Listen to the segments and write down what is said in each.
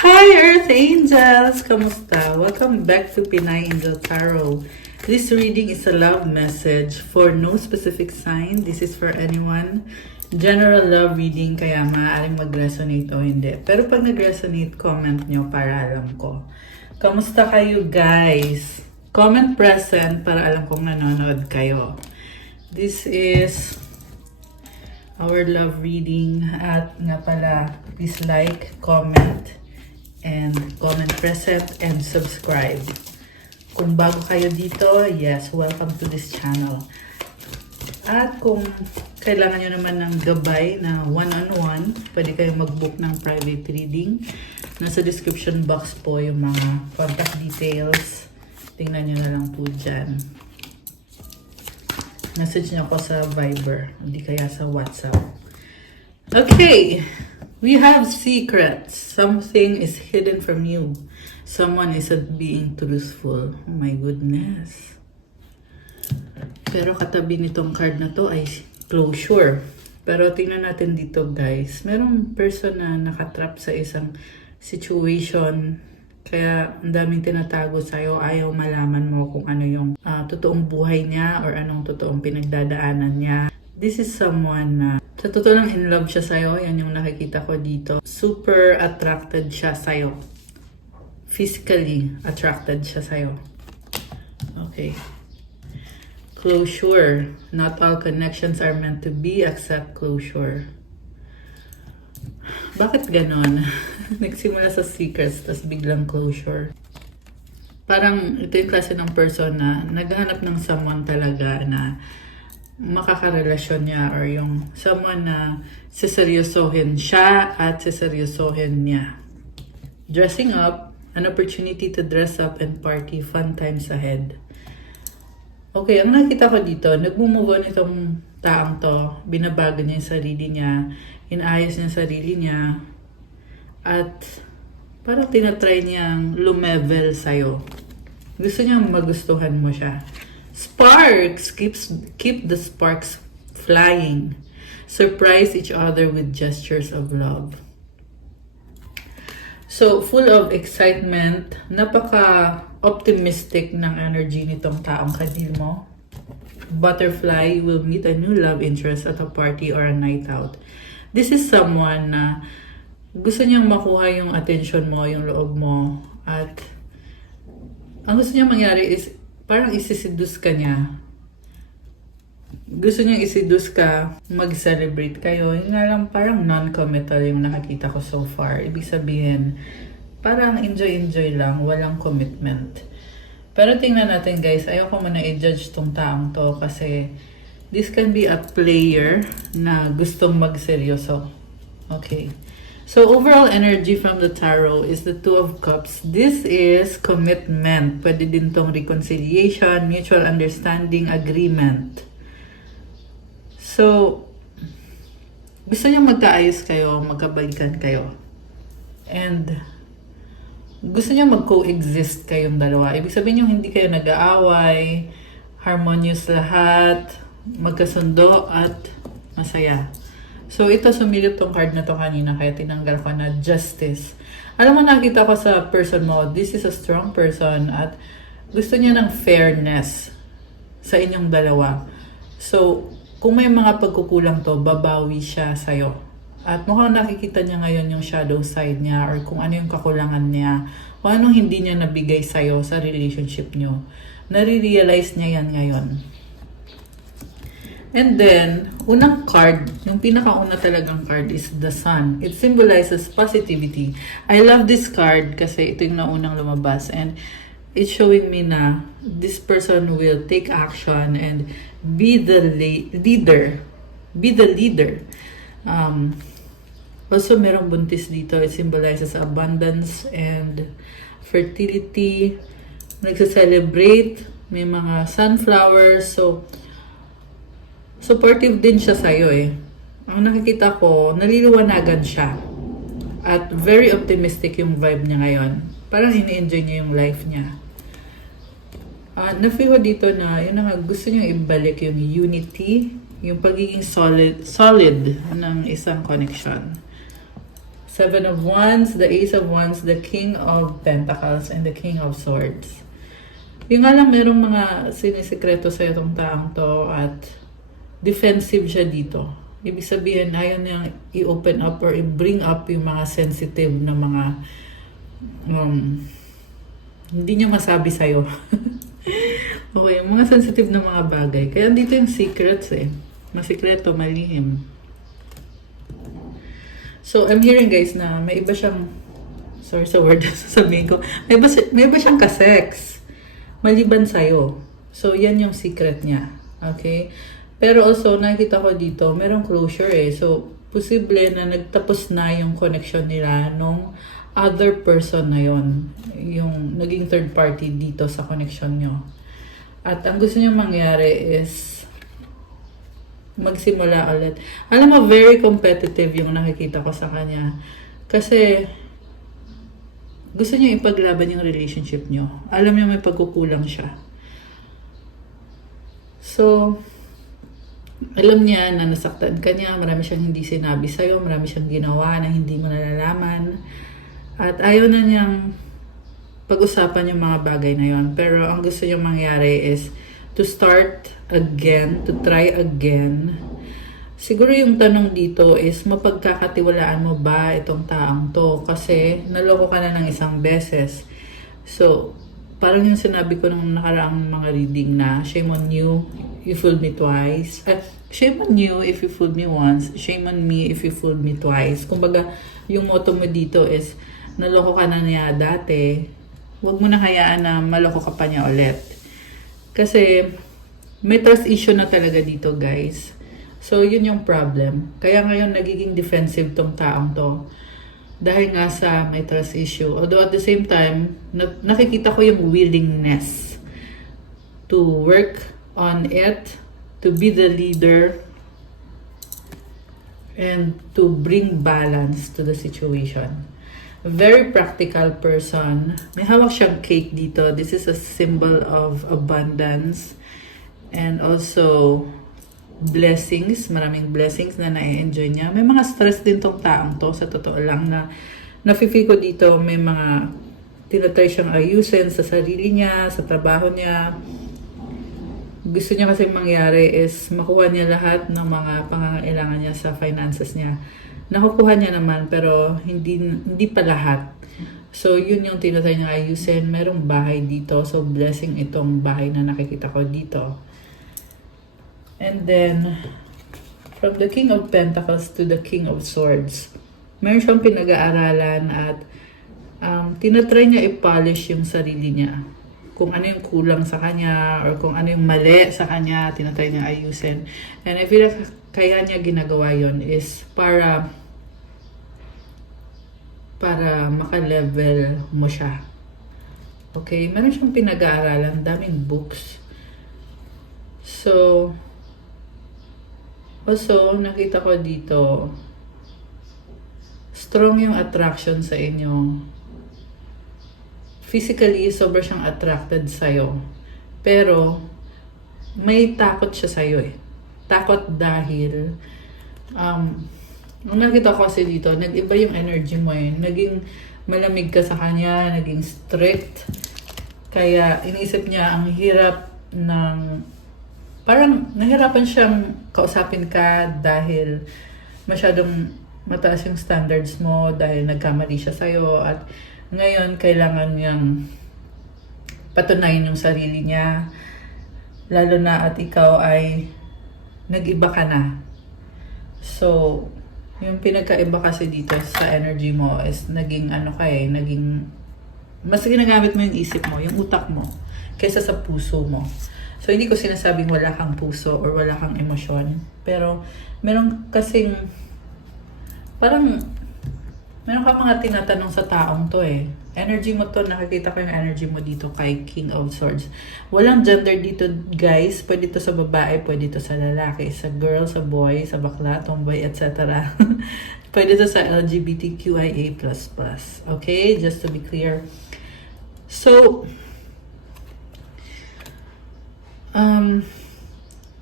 Hi Earth Angels! Kamusta? Welcome back to Pinay Angel Tarot. This reading is a love message for no specific sign. This is for anyone. General love reading, kaya maaaring mag-resonate o hindi. Pero pag nag-resonate, comment nyo para alam ko. Kamusta kayo guys? Comment present para alam kong nanonood kayo. This is our love reading. At nga pala, please like, comment, and comment present and subscribe. Kung bago kayo dito, yes, welcome to this channel. At kung kailangan nyo naman ng gabay na one-on-one, pwede kayong mag-book ng private reading. Nasa description box po yung mga contact details. Tingnan nyo na lang po dyan. Message nyo ako sa Viber, hindi kaya sa WhatsApp. Okay! We have secrets. Something is hidden from you. Someone isn't being truthful. Oh my goodness. Pero katabi nitong card na to ay closure. Pero tingnan natin dito guys. Merong person na nakatrap sa isang situation. Kaya ang daming tinatago sa'yo. Ayaw malaman mo kung ano yung totoong buhay niya or anong totoong pinagdadaanan niya. This is someone na sa totoo lang in love siya sa'yo. Yan yung nakikita ko dito. Super attracted siya sa'yo. Physically attracted siya sa'yo. Okay. Closure. Not all connections are meant to be except closure. Bakit ganon? Nagsimula sa secrets, tas biglang closure. Parang ito yung klase ng person na naghahanap ng someone talaga na makakarelasyon niya or yung someone na siseryosohin siya at siseryosohin niya. Dressing up, an opportunity to dress up and party, fun times ahead. Okay, ang nakita ko dito, nag-move on itong taong to, binabago niya yung sarili niya, inayos niya yung sarili niya, at parang tinatry niyang lumevel sa'yo. Gusto niyang magustuhan mo siya. Sparks! Keep the sparks flying. Surprise each other with gestures of love. So, full of excitement, napaka-optimistic ng energy nitong taong kadil mo. Butterfly will meet a new love interest at a party or a night out. This is someone na gusto niyang makuha yung attention mo, yung loob mo. At ang gusto niyang mangyari is parang isiseduce ka niya. Gusto niyang isiseduce ka, mag-celebrate kayo. Yung nga lang parang non-committal yung nakakita ko so far. Ibig sabihin, parang enjoy-enjoy lang, walang commitment. Pero tingnan natin guys, ayoko muna i-judge tong taong to kasi this can be a player na gustong magseryoso. Okay. So overall energy from the tarot is the Two of Cups. This is commitment. Pwede din tong reconciliation, mutual understanding, agreement. So, gusto niyo magkaayos kayo, magkabalikan kayo. And gusto niyo mag-coexist kayong dalawa. Ibig sabihin yung hindi kayo nag-aaway, harmonious lahat, magkasundo at masaya. So, ito sumilip tong card na to kanina kaya tinanggal ko na justice. Alam mo, nakita ko sa person mo, this is a strong person at gusto niya ng fairness sa inyong dalawa. So, kung may mga pagkukulang to, babawi siya sa'yo. At mukhang nakikita niya ngayon yung shadow side niya or kung ano yung kakulangan niya, kung anong hindi niya nabigay sa'yo sa relationship niyo. Nare-realize niya yan ngayon. And then, unang card, yung pinakauna talagang card is the Sun. It symbolizes positivity. I love this card kasi ito yung naunang lumabas. And it's showing me na this person will take action and be the leader. Be the leader. Also, merong buntis dito. It symbolizes abundance and fertility. Nagsa-celebrate. May mga sunflowers. So, supportive din siya sa'yo eh. Ang nakikita ko, naliliwanagan siya. At very optimistic yung vibe niya ngayon. Parang ini-enjoy niya yung life niya. Na-feel ko dito na yun na nga, gusto niya ibalik yung unity, yung pagiging solid ng isang connection. Seven of Wands, the Ace of Wands, the King of Pentacles, and the King of Swords. Yung nga lang, merong mga sinisikreto sa itong taong to at defensive siya dito. Ibig sabihin, ayaw niyang i-open up or i-bring up yung mga sensitive na mga hindi niya masabi sa'yo. Okay, yung mga sensitive na mga bagay. Kaya dito yung secrets eh. Masikreto, malihim. So, I'm hearing guys na may iba siyang, sorry sa word sasabihin ko, may iba siyang kasex maliban sa'yo. So, yan yung secret niya. Okay? Pero also, nakita ko dito, merong closure eh. So, posible na nagtapos na yung connection nila nung other person na yon, yung naging third party dito sa connection nyo. At ang gusto nyo mangyari is magsimula ulit. Alam mo, very competitive yung nakikita ko sa kanya. Kasi gusto niya ipaglaban yung relationship nyo. Alam niya may pagkukulang siya. So, alam niya na nasaktan ka niya, marami siyang hindi sinabi sa'yo, marami siyang ginawa na hindi mo nalalaman. At ayaw na niyang pag-usapan yung mga bagay na yon. Pero ang gusto niyang mangyari is to start again, to try again. Siguro yung tanong dito is, mapagkakatiwalaan mo ba itong taong to? Kasi naloko ka na ng isang beses. So, parang yung sinabi ko nung nakaraang mga reading na, shame on you, you fooled me twice. Shame on you if you fooled me once. Shame on me if you fooled me twice. Kumbaga, yung motto mo dito is, naloko ka na niya dati, huwag mo na hayaan na maloko ka pa niya ulit. Kasi, may trust issue na talaga dito, guys. So, yun yung problem. Kaya ngayon, nagiging defensive tong taong to. Dahil nga sa may trust issue. Although at the same time, nakikita ko yung willingness to work on it, to be the leader, and to bring balance to the situation. A very practical person. May hawak siyang cake dito. This is a symbol of abundance and also blessings. Maraming blessings na na-enjoy niya. May mga stress din tong taong to. Sa totoo lang na nafe-feel ko dito may mga tinatry siyang ayusin sa sarili niya, sa trabaho niya. Gusto niya kasi mangyari is makuha niya lahat ng mga pangangailangan niya sa finances niya. Nakukuha niya naman pero hindi pa lahat. So yun yung tinatry niya ayusin. Merong bahay dito. So blessing itong bahay na nakikita ko dito. And then from the King of Pentacles to the King of Swords. Meron siyang pinag-aaralan at tinatry niya i-polish yung sarili niya. Kung ano yung kulang sa kanya or kung ano yung mali sa kanya, tinatry niya ayusin. And I feel like kaya niya ginagawa yon is para maka-level mo siya. Okay? Meron siyang pinag-aaralan, daming books. So, also, nakita ko dito, strong yung attraction sa inyo. Physically, sobrang siyang attracted sa'yo. Pero, may takot siya sa'yo eh. Takot dahil, nung nakita ko kasi dito, nag-iba yung energy mo eh. Naging malamig ka sa kanya, naging strict. Kaya, iniisip niya, ang hirap ng, parang nahirapan siyang kausapin ka dahil masyadong mataas yung standards mo, dahil nagkamali siya sa'yo, at ngayon, kailangan niyang patunayan yung sarili niya. Lalo na at ikaw ay nag-iba ka na. So, yung pinagkaiba kasi dito sa energy mo is naging mas ginagamit mo yung isip mo, yung utak mo, kaysa sa puso mo. So, hindi ko sinasabing wala kang puso or wala kang emosyon. Pero, meron kasing, meron ka mga tinatanong sa taong to eh. Energy mo to, nakikita ko yung energy mo dito kay King of Swords. Walang gender dito, guys. Pwede to sa babae, pwede to sa lalaki, sa girl, sa boy, sa bakla, tomboy, etc. Pwede to sa LGBTQIA++. Okay? Just to be clear. So,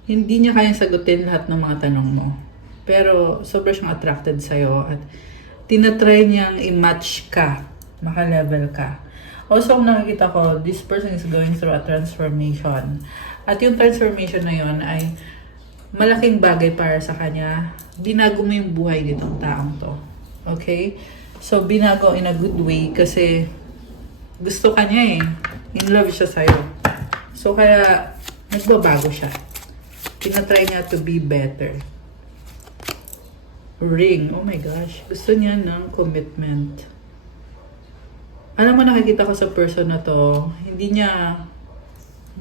hindi niya kayang sagutin lahat ng mga tanong mo. Pero, sobrang siyang attracted sa'yo at tinatry niyang i-match ka, maka-level ka. Also, ang nakikita ko, this person is going through a transformation. At yung transformation na yon ay malaking bagay para sa kanya. Binago mo yung buhay nitong taong to. Okay? So, binago in a good way kasi gusto ka niya eh. In love siya sa'yo. So, kaya nagbabago siya. Tinatry niya to be better. Ring. Oh my gosh. Gusto niya ng commitment. Alam mo, nakikita ko sa person na to, hindi niya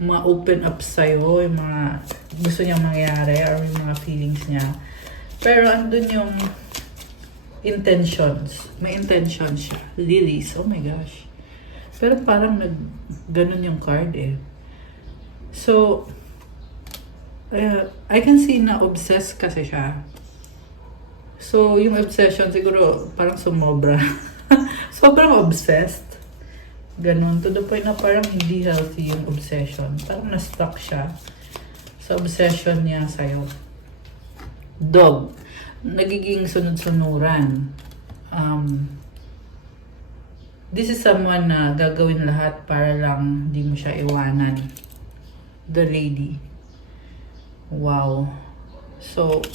ma-open up sa'yo yung mga gusto niyang mangyari or yung mga feelings niya. Pero andun yung intentions. May intentions siya. Lilies. Oh my gosh. Pero parang ganun yung card eh. So, I can see na obsessed kasi siya. So, yung obsession siguro parang sumobra. Sobrang obsessed. Ganun. To the point na parang hindi healthy yung obsession. Parang na-stuck siya sa obsession niya sa'yo. Dog. Nagiging sunod-sunuran. This is someone na gagawin lahat para lang hindi mo siya iwanan. The lady. Wow. So,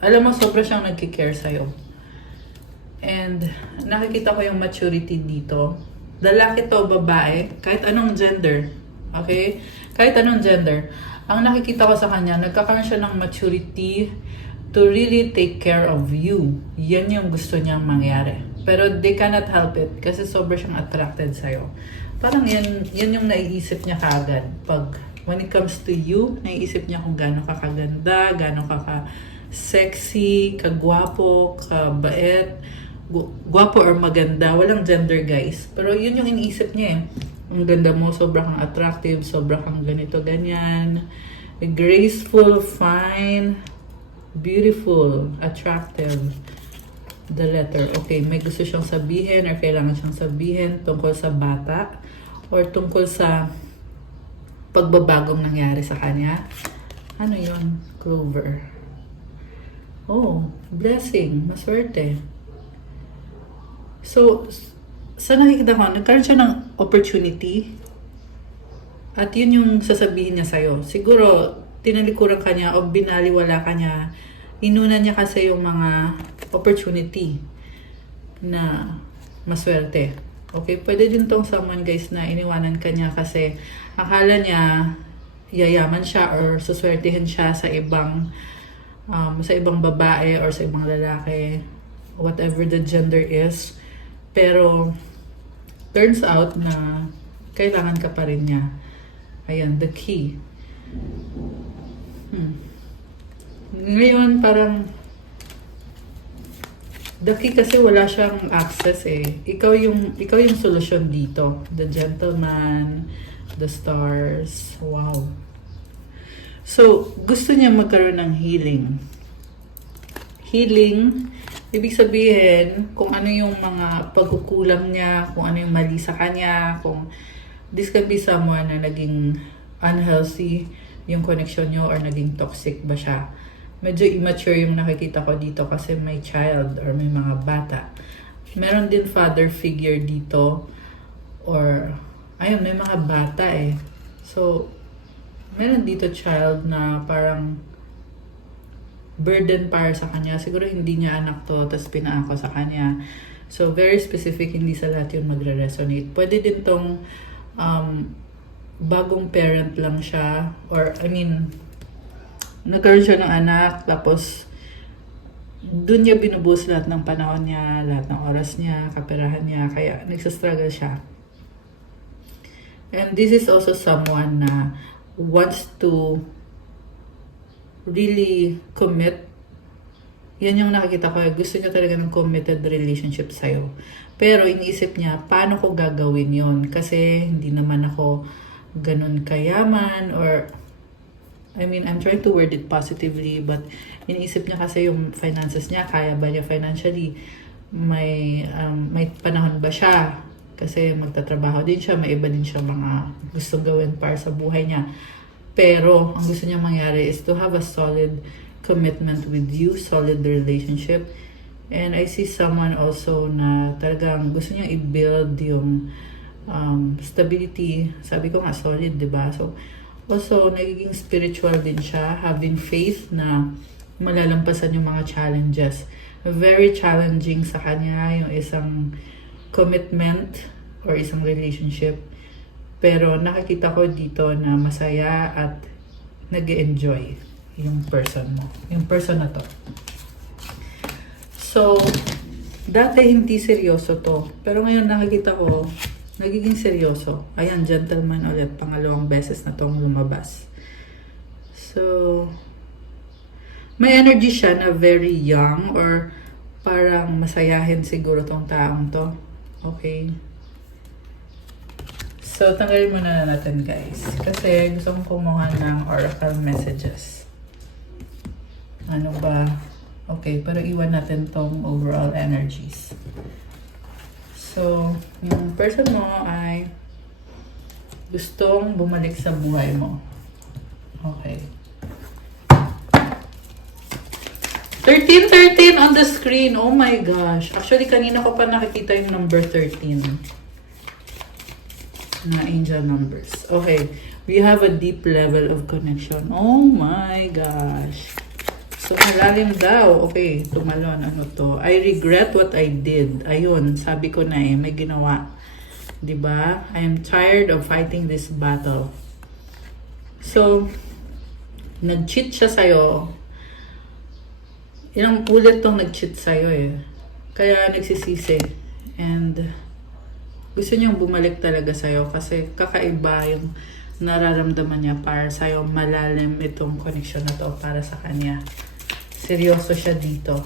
alam mo, sobra siyang nagkikare sa'yo. And, nakikita ko yung maturity dito. Lalaki to, babae, kahit anong gender. Okay? Kahit anong gender. Ang nakikita ko sa kanya, nagkakaroon siya ng maturity to really take care of you. Yan yung gusto niyang mangyari. Pero they cannot help it kasi sobra siyang attracted sa'yo. Parang yan yung naiisip niya kaagad. When it comes to you, naiisip niya kung gaano ka kaganda, gaano ka sexy, kagwapo, kabait, gwapo or maganda, walang gender guys. Pero yun yung iniisip niya eh. Ang ganda mo, sobra kang attractive, sobra kang ganito, ganyan. Graceful, fine, beautiful, attractive. The letter. Okay, may gusto siyang sabihin or kailangan siyang sabihin tungkol sa bata or tungkol sa pagbabagong nangyari sa kanya. Ano yun? Clover. Oh, blessing. Maswerte. So, sa nakikita ko, nagkaroon siya ng opportunity at yun yung sasabihin niya sa'yo. Siguro, tinalikuran ka niya o binaliwala ka niya. Inuna niya kasi yung mga opportunity na maswerte. Okay, pwede din tong someone guys na iniwanan ka niya kasi akala niya yayaman siya or suswertihin siya sa ibang babae or sa ibang lalaki, whatever the gender is. Pero, turns out na kailangan ka pa rin niya. Ayan, the key. Ngayon, parang the key kasi wala siyang access eh. Ikaw yung solusyon dito. The gentleman, the stars. Wow. So, gusto niya magkaroon ng healing. Healing, ibig sabihin, kung ano yung mga pagkukulang niya, kung ano yung mali sa kanya, kung this can be someone na naging unhealthy yung connection nyo or naging toxic ba siya. Medyo immature yung nakikita ko dito kasi may child or may mga bata. Meron din father figure dito or, ayun, may mga bata eh. So, meron dito child na parang burden para sa kanya. Siguro hindi niya anak to, tapos pinaako sa kanya. So, very specific, hindi sa lahat yun magre-resonate. Pwede din tong bagong parent lang siya, or nagkaroon siya ng anak, tapos dun niya binubuhos lahat ng panahon niya, lahat ng oras niya, kaperahan niya, kaya nagsastruggle siya. And this is also someone na wants to really commit. Yan yung nakikita ko. Gusto niya talaga ng committed relationship sa'yo. Pero iniisip niya, paano ko gagawin yon? Kasi hindi naman ako ganun kayaman or I'm trying to word it positively, but iniisip niya kasi yung finances niya, kaya ba niya financially? May panahon ba siya? Kasi magtatrabaho din siya, may iba din siya mga gustong gawin para sa buhay niya. Pero, ang gusto niya mangyari is to have a solid commitment with you, solid relationship. And I see someone also na talagang gusto niya i-build yung stability. Sabi ko nga, solid, diba? So, also, nagiging spiritual din siya, having faith na malalampasan yung mga challenges. Very challenging sa kanya yung isang commitment or isang relationship. Pero nakikita ko dito na masaya at nag-enjoy yung person mo. Yung person na to. So, dati hindi seryoso to. Pero ngayon nakikita ko, nagiging seryoso. Ayan, gentleman ulit. Pangalawang beses na tong lumabas. So, may energy siya na very young or parang masayahin siguro tong taong to. Okay. So, tanggalin muna na natin, guys. Kasi gusto kong kumuha ng oracle messages. Ano ba? Okay, pero iwan natin tong overall energies. So, yung person mo ay gustong bumalik sa buhay mo. Okay. 13 on the screen. Oh my gosh. Actually, kanina ko pa nakikita yung number 13. Na angel numbers. Okay. We have a deep level of connection. Oh my gosh. So, malalim daw. Okay, tumalon. Ano to? I regret what I did. Ayun, sabi ko na may ginawa. Diba? I am tired of fighting this battle. So, nag-cheat siya sa'yo. Ilang ulit tong nag-cheat sa'yo Kaya nagsisisi. And gusto niyang bumalik talaga sa'yo kasi kakaiba yung nararamdaman niya para sa'yo. Malalim itong connection na to para sa kanya. Seryoso siya dito.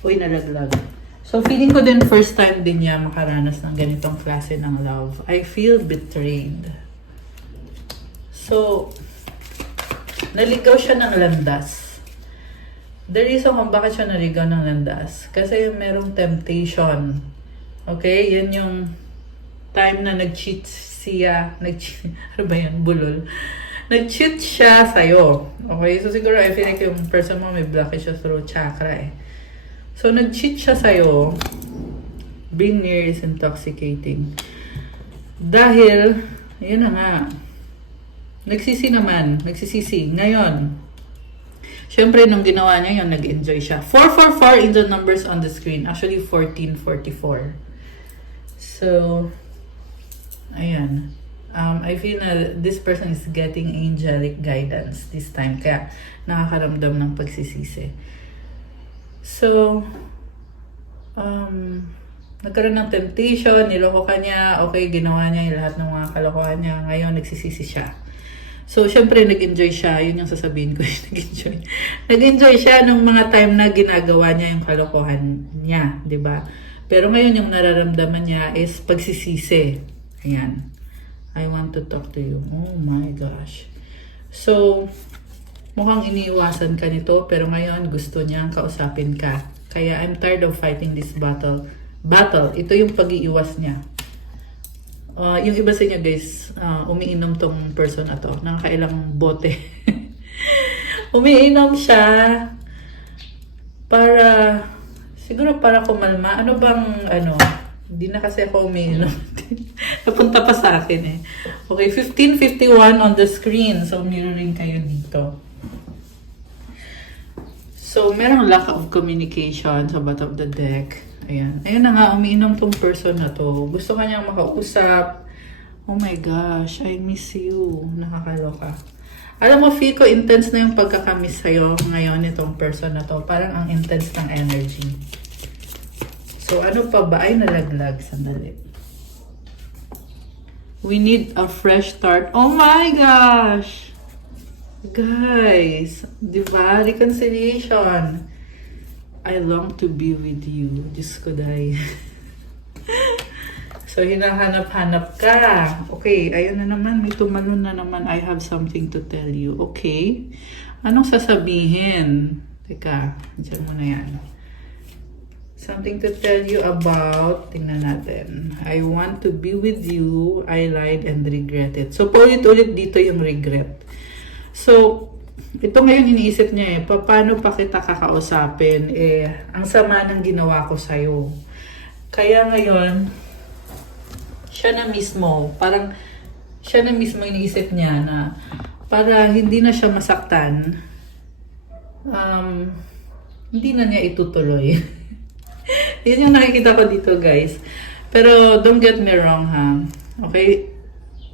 Uy, nalaglag. So, feeling ko din first time din niya makaranas ng ganitong klase ng love. I feel betrayed. So, naligaw siya ng landas. The reason kung bakit siya naligaw ng landas, kasi merong temptation. Okay? Yan yung time na nag-cheat siya. Ano ba yan? Bulol. Nag-cheat siya sa'yo. Okay? So, siguro, I feel like yung person mo may blockage siya through chakra So, nag-cheat siya sa'yo. Being near is intoxicating. Dahil, yun na nga. Nagsisi naman. Nagsisisi. Ngayon, syempre, nung ginawa niya yun, nag-enjoy siya. 444 in the numbers on the screen. Actually, 1444. So, ayan. I feel na this person is getting angelic guidance this time. Kaya, nakakaramdam ng pagsisisi. So, nagkaroon ng temptation, niloko ka niya, okay, ginawa niya yung lahat ng mga kalokohan niya. Ngayon, nagsisisi siya. So, syempre, nag-enjoy siya. Yun yung sasabihin ko, nag-enjoy. Nag-enjoy siya nung mga time na ginagawa niya yung kalokohan niya, di ba? Pero ngayon, yung nararamdaman niya is pagsisisi. Ayan. I want to talk to you. Oh my gosh. So, mukhang iniiwasan ka nito, pero ngayon gusto niyang kausapin ka. Kaya, I'm tired of fighting this battle. Ito yung pag-iiwas niya. Yung iba sa inyo guys, umiinom tong person na to. Nakakailang bote. Umiinom siya para, siguro para kumalma. Ano bang, hindi na kasi ako umiinom. Napunta pa sa akin Okay, 1551 on the screen. So, mirroring kayo dito. So, merong lack of communication sa bottom of the deck. Ayan. Ayun na nga, umiinom tong person na to. Gusto ka niyang makausap. Oh my gosh, I miss you. Nakakaloka. Alam mo, feel ko intense na yung pagkakamiss sa'yo ngayon itong person na to. Parang ang intense ng energy. So, ano pa ba? Ay, nalaglag. Sandali. We need a fresh start. Oh my gosh! Guys, di ba? Reconciliation. I long to be with you. Diyos ko, dahil. So, hinahanap-hanap ka. Okay, ayun na naman. May tumalon na naman. I have something to tell you. Okay? Anong sasabihin? Teka, dyan mo na yan. Something to tell you about, tingnan natin. I want to be with you. I lied and regret it. So, paulit-ulit dito yung regret. So, ito ngayon iniisip niya paano pa kita kakausapin? Ang sama ng ginawa ko sa'yo. Kaya ngayon, siya na mismo iniisip niya na para hindi na siya masaktan, hindi na niya itutuloy. Yun yung nakikita ko dito, guys. Pero don't get me wrong, ha? Okay?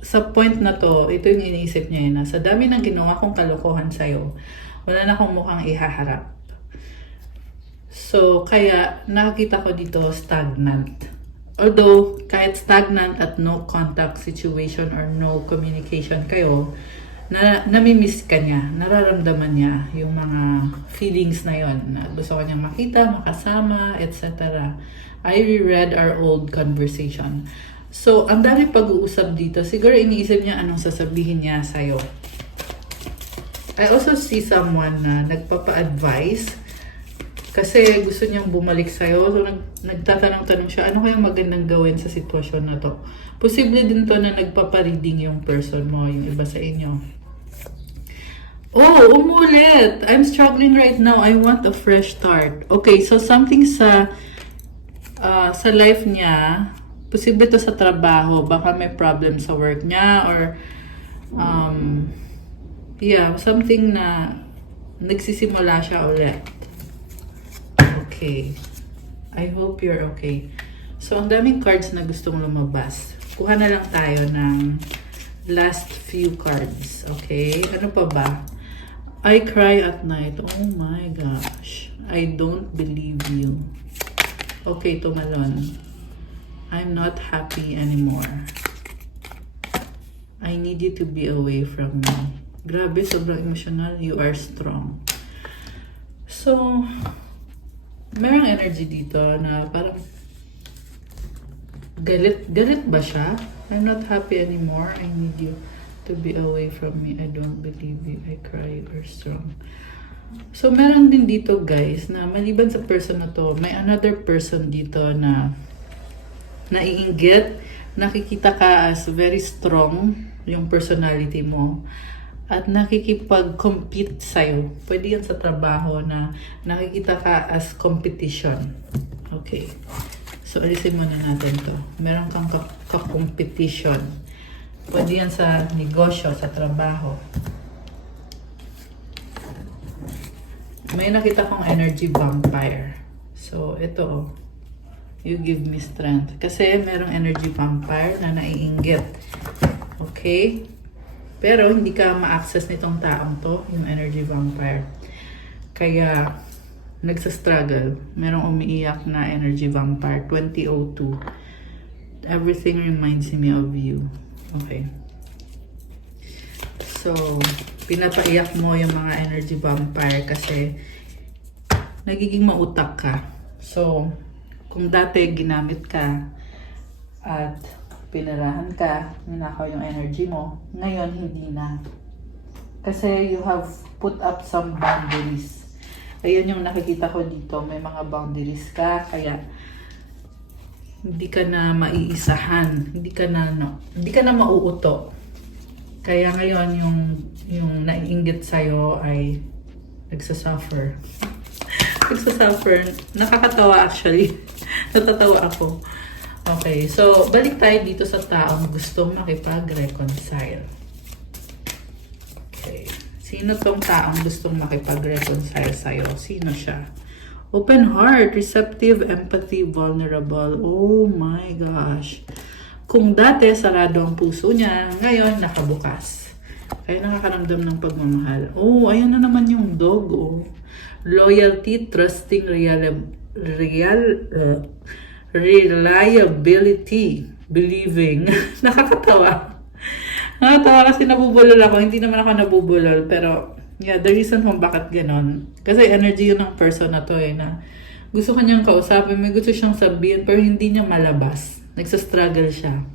Sa point na to, ito yung iniisip niya na sa dami ng ginawa kong kalokohan sa'yo, wala na akong mukhang ihaharap. So, kaya nakikita ko dito stagnant. Although, kahit stagnant at no contact situation or no communication kayo, namimiss ka niya, nararamdaman niya yung mga feelings na yon na gusto ko niyang makita, makasama, etc. I reread our old conversation. So, ang dami pag-uusap dito. Siguro iniisip niya anong sasabihin niya sa'yo. I also see someone na nagpapa-advise kasi gusto niyang bumalik sa'yo. So, nagtatanong-tanong siya, ano kaya magandang gawin sa sitwasyon na to? Posible din to na nagpapa-reading yung person mo, yung iba sa inyo. Oh, umulit! I'm struggling right now. I want a fresh start. Okay, so something sa life niya, posible to sa trabaho, baka may problem sa work niya or something na nagsisimula siya ulit. Okay. I hope you're okay. So, ang daming cards na gustong lumabas. Kuha na lang tayo ng last few cards. Okay? Ano pa ba? I cry at night. Oh my gosh. I don't believe you. Okay, tumalon. I'm not happy anymore. I need you to be away from me. Grabe, sobrang emotional. You are strong. So, merong energy dito na parang galit ba siya? I'm not happy anymore. I need you to be away from me. I don't believe you. I cry. You are strong. So, meron din dito, guys, na maliban sa person na to, may another person dito na naiinggit, nakikita ka as very strong yung personality mo at nakikipag-compete sa'yo. Pwede yan sa trabaho na nakikita ka as competition. Okay. So, alisin muna natin to. Meron kang ka-competition. Pwede yan sa negosyo, sa trabaho. May nakita kong energy vampire. So, ito you give me strength. Kasi merong energy vampire na naiinggit. Okay? Pero hindi ka ma-access nitong taong to, yung energy vampire. Kaya, nagsastruggle. Merong umiiyak na energy vampire. 2002. Everything reminds me of you. Okay. So, pinapaiyak mo yung mga energy vampire kasi nagiging mautak ka. So, kung dati ginamit ka at pinarahan ka, ninakaw yung energy mo, ngayon hindi na. Kasi you have put up some boundaries. Ayun yung nakikita ko dito, may mga boundaries ka, kaya hindi ka na maiisahan, hindi ka na mauuto. Kaya ngayon yung naiinggit sa'yo ay nagsasuffer. Nagsasuffer. Nakakatawa actually. Natatawa ako. Okay, so balik tayo dito sa taong gustong makipag-reconcile. Okay. Sino tong taong gustong makipag-reconcile sa'yo? Sino siya? Open heart, receptive, empathy, vulnerable. Oh my gosh. Kung dati sarado ang puso niya, ngayon nakabukas. Kaya nakakaramdam ng pagmamahal. Oh, ayan na naman yung dog. Oh. Loyalty, trusting, reliability, believing. Nakakatawa. Nakakatawa kasi nabubulol ako. Hindi naman ako nabubulol. Pero, yeah, the reason kung bakit ganon. Kasi energy yun ng person na to na gusto kanyang kausapin. May gusto siyang sabihin pero hindi niya malabas. Nagsastruggle siya.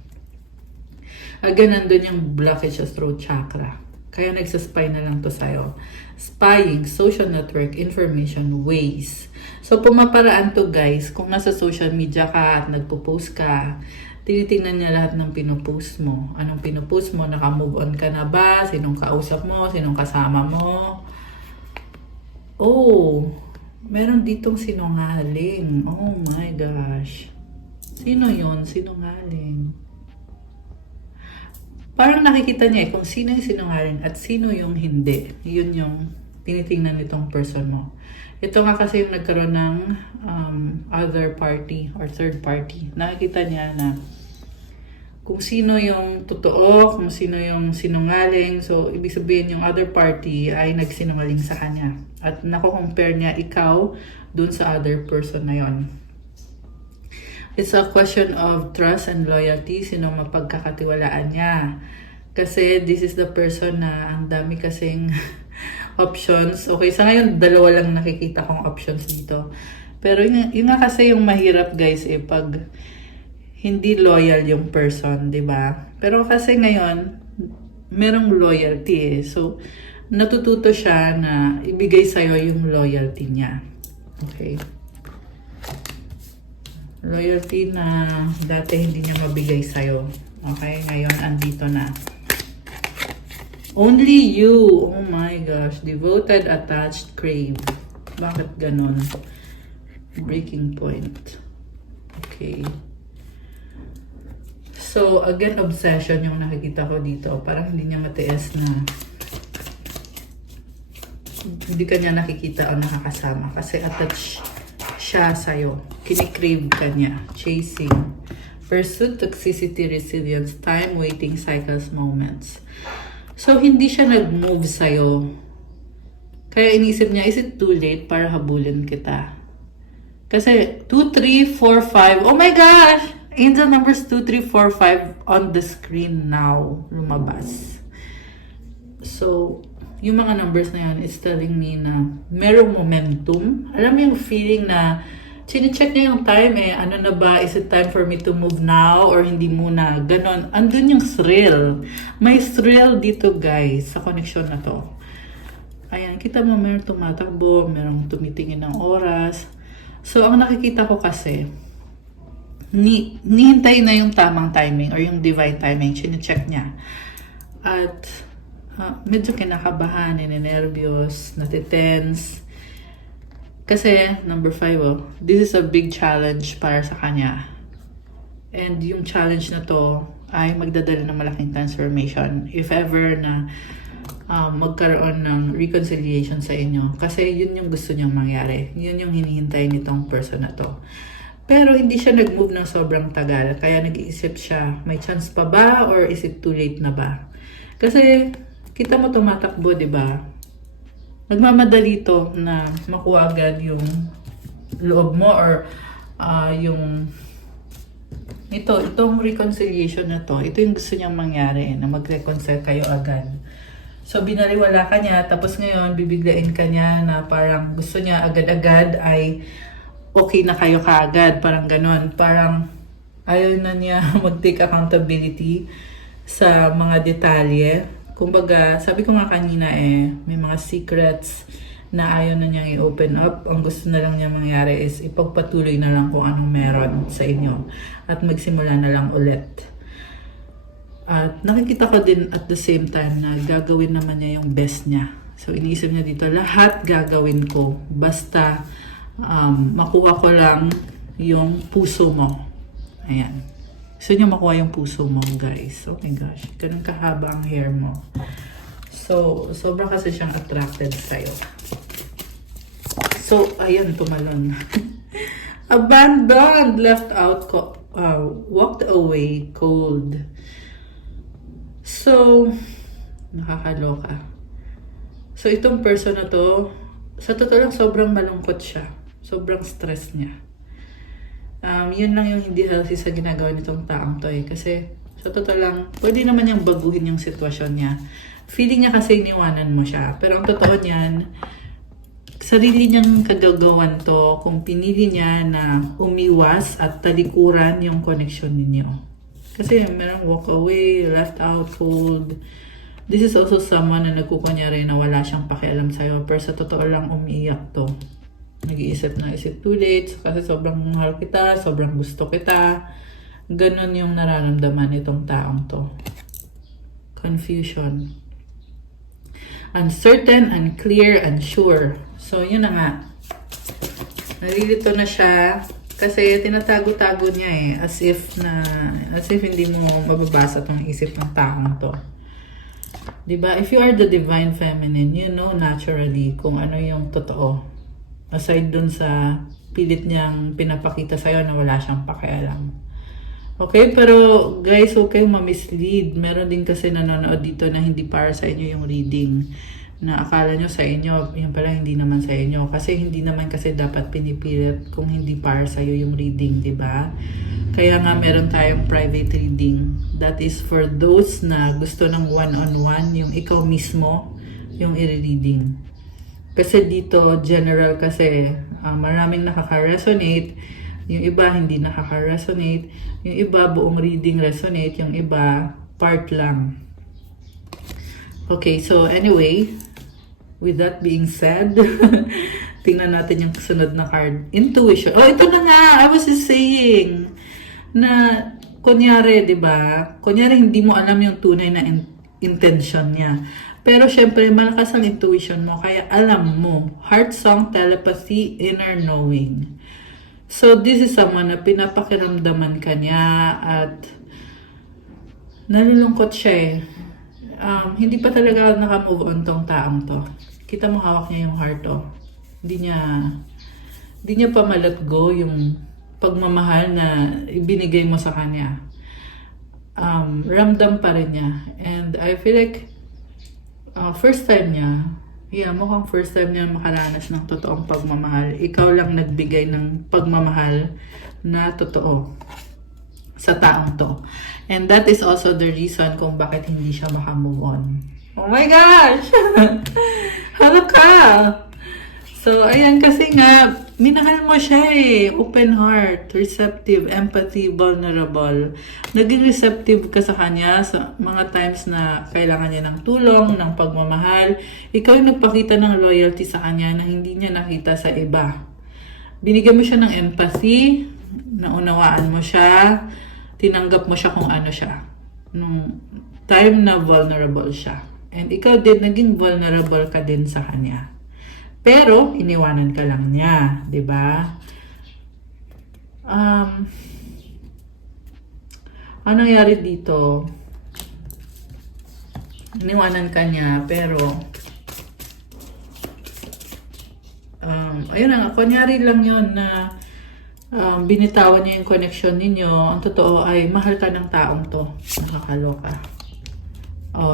Again, nandun yung blockage sa throat chakra. Kaya nagsaspy na lang to sa'yo. Spying, social network, information, ways. So, pumaparaan to guys, kung nasa social media ka at nagpo-post ka, tinitingnan niya lahat ng pinupost mo. Anong pinupost mo? Naka-move on ka na ba? Sinong kausap mo? Sinong kasama mo? Oh, meron ditong sinungaling. Oh my gosh. Sino yon? Sinungaling. Parang nakikita niya kung sino yung sinungaling at sino yung hindi. Yun yung tinitingnan nitong person mo. Ito nga kasi yung nagkaroon ng other party or third party. Nakikita niya na kung sino yung totoo, kung sino yung sinungaling. So, ibig sabihin yung other party ay nagsinungaling sa kanya. At nako-compare niya ikaw dun sa other person na yon. It's a question of trust and loyalty. Sino mapagkakatiwalaan niya. Kasi this is the person na ang dami kasing options. Okay, sa ngayon, dalawa lang nakikita kong options dito. Pero yun nga kasi yung mahirap guys pag hindi loyal yung person, di ba? Pero kasi ngayon, merong loyalty So, natututo siya na ibigay sa'yo yung loyalty niya. Okay? Loyalty na dati hindi niya mabigay sa'yo. Okay? Ngayon, andito na. Only you. Oh my gosh. Devoted, attached, crave. Bakit ganun? Breaking point. Okay. So, again, obsession yung nakikita ko dito. Parang hindi niya matiis na hindi ka niya nakikita o nakakasama. Kasi attached siya sa'yo. Kinikrave ka niya. Chasing. Pursuit, toxicity, resilience, time, waiting, cycles, moments. So, hindi siya nag-move sa'yo. Kaya inisip niya, is it too late para habulin kita? Kasi 2, 3, 4, 5. Oh my gosh! Angel numbers 2, 3, 4, 5 on the screen now. Lumabas. So, yung mga numbers na yan is telling me na merong momentum. Alam mo yung feeling na chine-check niya yung time ano na ba? Is it time for me to move now or hindi muna? Ganon. Andun yung thrill. May thrill dito guys sa connection na to. Ayan, kita mo merong tumatakbo, merong tumitingin ng oras. So, ang nakikita ko kasi, nihintay na yung tamang timing or yung divine timing. Chine-check niya. At medyo kinakabahan, ninenervyos, natitense. Kasi, number 5, this is a big challenge para sa kanya. And yung challenge na to ay magdadala ng malaking transformation. If ever na magkaroon ng reconciliation sa inyo. Kasi yun yung gusto niyang mangyari. Yun yung hinihintay nitong person na to. Pero hindi siya nag-move ng sobrang tagal. Kaya nag-iisip siya, may chance pa ba or is it too late na ba? Kasi kita mo tumatakbo, di ba? Nagmamadali to na makuha agad yung loob mo or yung itong reconciliation na to, ito yung gusto niyang mangyari na mag-reconcile kayo agad. So binaliwala ka niya, tapos ngayon bibiglain ka niya na parang gusto niya agad-agad ay okay na kayo kaagad, parang ganon. Parang ayaw na niya mag-take accountability sa mga detalye. Kumbaga, sabi ko nga kanina may mga secrets na ayaw na niyang i-open up. Ang gusto na lang niya mangyari is ipagpatuloy na lang kung anong meron sa inyo. At magsimula na lang ulit. At nakikita ko din at the same time na gagawin naman niya yung best niya. So, iniisip niya dito, lahat gagawin ko. Basta makuha ko lang yung puso mo. Ayan. Gusto niya makuha yung puso mo, guys. Oh my gosh. Ganun kahaba ang hair mo. So, sobra kasi siyang attracted sa'yo. So, ayun, tumalon. Abandoned, left out, walked away, cold. So, nakakaloka. So, itong person na to, sa totoo lang, sobrang malungkot siya. Sobrang stress niya. Yun lang yung hindi healthy sa ginagawa nitong taong to Kasi, sa totoo lang, pwede naman niyang baguhin yung sitwasyon niya. Feeling niya kasi iniwanan mo siya. Pero ang totoo niyan, sarili niyang kagagawan to kung pinili niya na umiwas at talikuran yung connection ninyo. Kasi merong walk away, left out, cold. This is also someone na nagkukunyari na wala siyang pakialam sa'yo. Pero sa totoo lang, umiiyak to. Nag-iisip na, is it too late? Kasi sobrang mahal kita, sobrang gusto kita. Ganon yung nararamdaman itong taong to. Confusion. Uncertain, unclear, unsure. So, yun na nga. Nalilito na siya kasi tinatago-tago niya eh. As if hindi mo mababasa tong isip ng taong to. Diba? If you are the divine feminine, you know naturally kung ano yung totoo. Aside dun sa pilit niyang pinapakita sa'yo na wala siyang pakialam. Okay, pero guys, huwag kayong ma-mislead. Meron din kasi nanonood dito na hindi para sa inyo yung reading. Na akala nyo sa inyo, yung pala hindi naman sa inyo. Kasi hindi naman kasi dapat pinipilit kung hindi para sa iyo yung reading, di ba? Kaya nga meron tayong private reading. That is for those na gusto ng one-on-one, yung ikaw mismo, yung i-reading. Kasi dito, general kasi, maraming nakaka-resonate. Yung iba hindi nakaka-resonate. Yung iba buong reading resonate. Yung iba part lang. Okay, so anyway, with that being said, tingnan natin yung sunod na card. Intuition. Oh, ito na nga! I was just saying na kunyari, di ba? Kunyari hindi mo alam yung tunay na intention niya. Pero syempre, malakas ang intuition mo. Kaya alam mo. Heart song, telepathy, inner knowing. So, this is someone na pinapakiramdaman ka niya at nalulungkot siya eh. Hindi pa talaga naka-move on tong taong to. Kita mo hawak niya yung heart to. Hindi niya pa ma-let go yung pagmamahal na ibinigay mo sa kanya. Ramdam pa rin niya. And I feel like first time niya, mukhang first time niya makaranas ng totoong pagmamahal. Ikaw lang nagbigay ng pagmamahal na totoo sa taong to. And that is also the reason kung bakit hindi siya makamove on. Oh my gosh! Hala ka! So, ayan, kasi nga, minahal mo siya eh. Open heart, receptive, empathy, vulnerable. Naging receptive ka sa kanya sa mga times na kailangan niya ng tulong, ng pagmamahal. Ikaw yung nagpakita ng loyalty sa kanya na hindi niya nakita sa iba. Binigyan mo siya ng empathy, naunawaan mo siya, tinanggap mo siya kung ano siya. Nung time na vulnerable siya. And ikaw din, naging vulnerable ka din sa kanya. Pero, iniwanan ka lang niya, di ba? Ano nangyari dito? Iniwanan ka niya, pero ayun na, kunyari lang yun na binitawan niya yung connection ninyo. Ang totoo ay mahal ka ng taong to. Nakakaloka.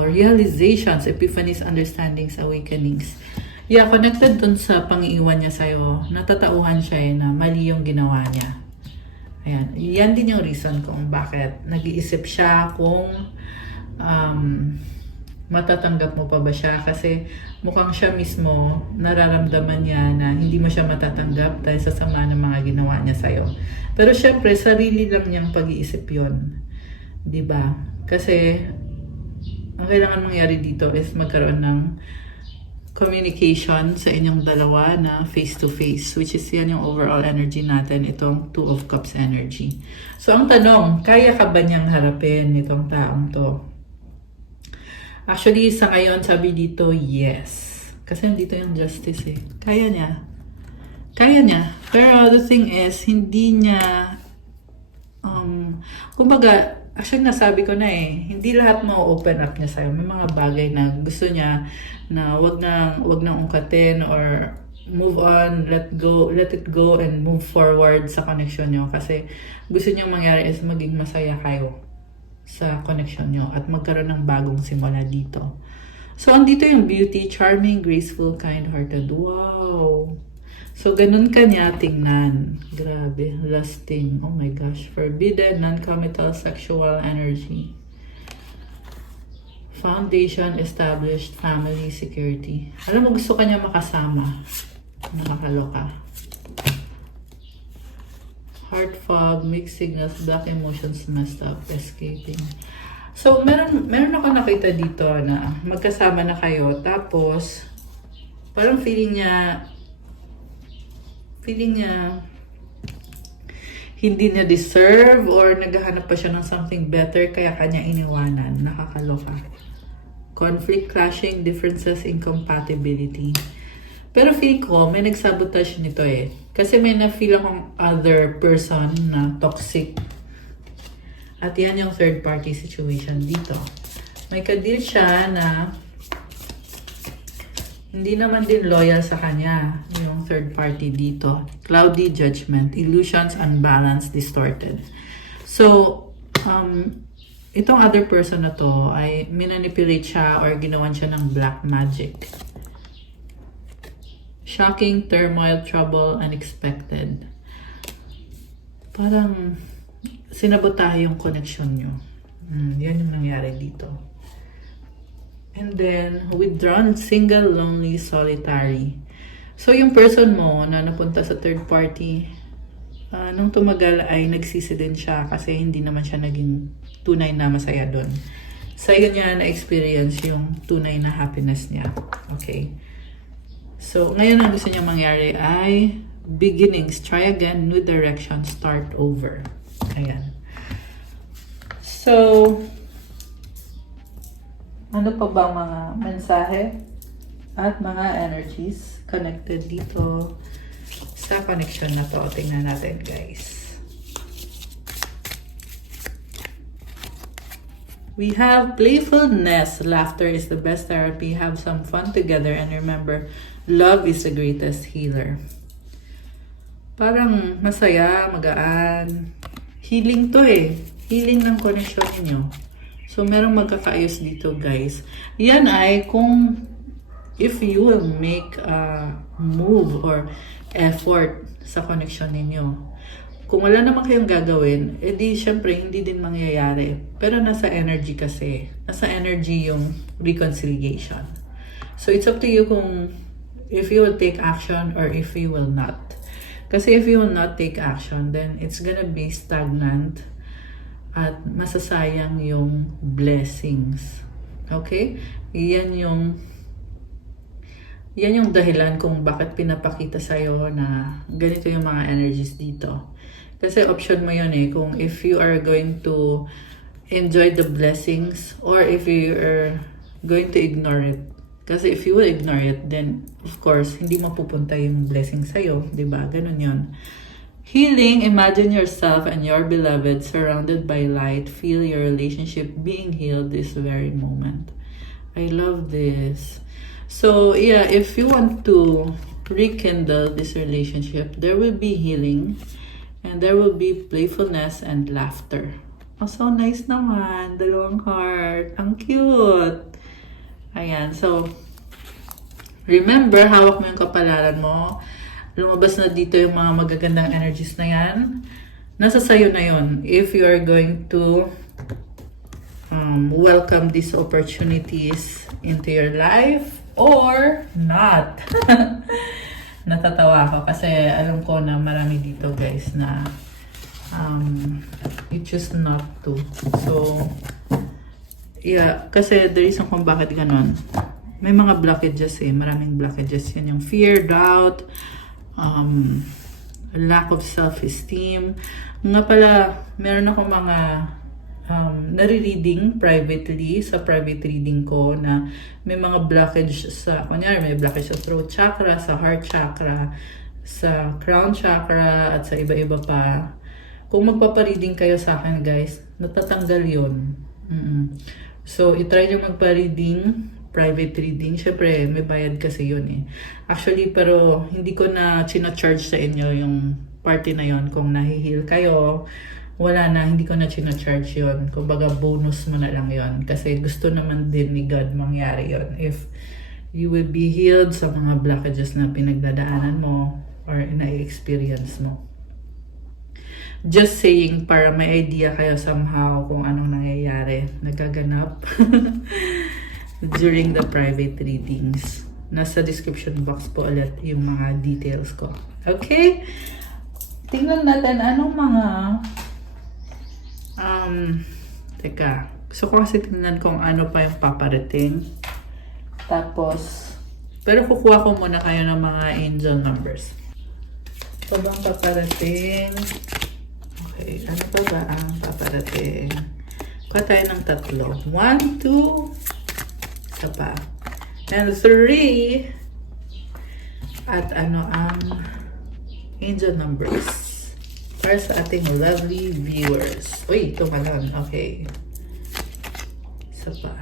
Realizations, epiphanies, understandings, awakenings. Yeah, connected dun sa pang-iwan niya sa'yo. Natatauhan siya na mali yung ginawa niya. Ayan. Yan din yung reason kung bakit nag-iisip siya kung matatanggap mo pa ba siya. Kasi mukhang siya mismo nararamdaman niya na hindi mo siya matatanggap dahil sa sama ng mga ginawa niya sa'yo. Pero syempre, sarili lang niyang pag-iisip yun. Diba? Kasi ang kailangan mangyari dito is magkaroon ng communication sa inyong dalawa na face-to-face, which is yan yung overall energy natin, itong Two of Cups energy. So, ang tanong, kaya ka ba niyang harapin itong taong to? Actually, sa ngayon, sabi dito, yes. Kasi dito yung justice eh. Kaya niya. Kaya niya. Pero the thing is, hindi niya, kumbaga, actually, nasabi ko na eh, hindi lahat ma-open up niya sa'yo. May mga bagay na gusto niya na wag nang ungkatin or move on, let it go and move forward sa connection niyo. Kasi gusto niyang mangyari is maging masaya kayo sa connection niyo at magkaroon ng bagong simula dito. So, andito yung beauty, charming, graceful, kind-hearted. Wow! So, ganun ka niya tingnan. Grabe. Lusting. Oh my gosh. Forbidden, non-committal, sexual energy. Foundation, established, family, security. Alam mo, gusto ka niya makasama. Nakakaloka. Heart fog, mixed signals, black emotions, messed up, escaping. So, meron ako nakita dito na magkasama na kayo. Tapos, parang feeling niya hindi niya deserve or naghahanap pa siya ng something better kaya kanya iniwanan. Nakakaloka. Conflict, clashing, differences, incompatibility. Pero feel ko, may nagsabotage nito eh. Kasi may na-feel akong other person na toxic. At yan yung third party situation dito. May ka-deal siya na hindi naman din loyal sa kanya, yung third party dito. Cloudy judgment, illusions, unbalanced, distorted. So, itong other person na to ay minanipulate siya or ginawan siya ng black magic. Shocking, turmoil, trouble, unexpected. Parang sinabotahe yung connection nyo. Yan yung nangyari dito. And then, withdrawn, single, lonely, solitary. So, yung person mo na napunta sa third party, nung tumagal ay nagsisi din siya kasi hindi naman siya naging tunay na masaya doon. Sa'yo niya na-experience yung tunay na happiness niya. Okay? So, ngayon ang gusto niya mangyari ay beginnings, try again, new direction, start over. Ayan. So, ano pa ba mga mensahe at mga energies connected dito sa connection na to? Tingnan natin, guys. We have playfulness. Laughter is the best therapy. Have some fun together and remember, love is the greatest healer. Parang masaya, magaan. Healing to eh. Healing ng connection niyo. So, merong magkakaayos dito, guys. Yan ay kung if you will make a move or effort sa connection ninyo. Kung wala naman kayong gagawin, edi syempre hindi din mangyayari. Pero nasa energy kasi. Nasa energy yung reconciliation. So, it's up to you kung if you will take action or if you will not. Kasi if you will not take action, then it's gonna be stagnant at masasayang yung blessings. Okay? Yan yung dahilan kung bakit pinapakita sa'yo na ganito yung mga energies dito. Kasi option mo yun eh, kung if you are going to enjoy the blessings or if you are going to ignore it. Kasi if you will ignore it, then of course, hindi mapupunta yung blessing sa'yo. Diba? Ganun yun. Healing, imagine yourself and your beloved surrounded by light. Feel your relationship being healed this very moment. I love this. So, yeah, if you want to rekindle this relationship, there will be healing and there will be playfulness and laughter. Oh, so nice naman. Dalawang heart. Ang cute. Ayan. So, remember, hawak mo yung kapalaran mo. Lumabas na dito yung mga magagandang energies na yan. Nasa sayo na yun. If you are going to welcome these opportunities into your life or not. Natatawa ako kasi alam ko na marami dito, guys, na you choose not to. So, yeah, kasi the reason kung bakit ganun, may mga blockages eh. Maraming blockages. Yan yung fear, doubt, lack of self-esteem. Nga pala, meron ako mga nare-reading privately sa private reading ko na may mga blockage sa, kunyari may blockage sa throat chakra, sa heart chakra, sa crown chakra, at sa iba-iba pa. Kung magpapareading kayo sa akin, guys, natatanggal yun. So, itry nyo magpa-reading, private reading. Syempre, may bayad kasi yun eh. Actually, pero hindi ko na charge sa inyo yung party na yon. Kung nahi-heal kayo, wala na, hindi ko na charge yon. Kumbaga, bonus mo na lang yon. Kasi gusto naman din ni God mangyari yon. If you will be healed sa mga blockages na pinagdadaanan mo or na-experience mo. Just saying, para may idea kayo somehow kung anong nangyayari, nagaganap. During the private readings. Nasa description box po ulit yung mga details ko. Okay? Tingnan natin anong mga teka. Gusto ko kasi tingnan kung ano pa yung paparating. Tapos, pero kukuha ko muna kayo ng mga angel numbers. Ito bang paparating? ano pa ba ang paparating? Kuha tayo ng 3. 1, 2, isa pa. And 3. At ano ang angel numbers para sa ating lovely viewers. Uy, ito pa lang. Okay. Isa pa.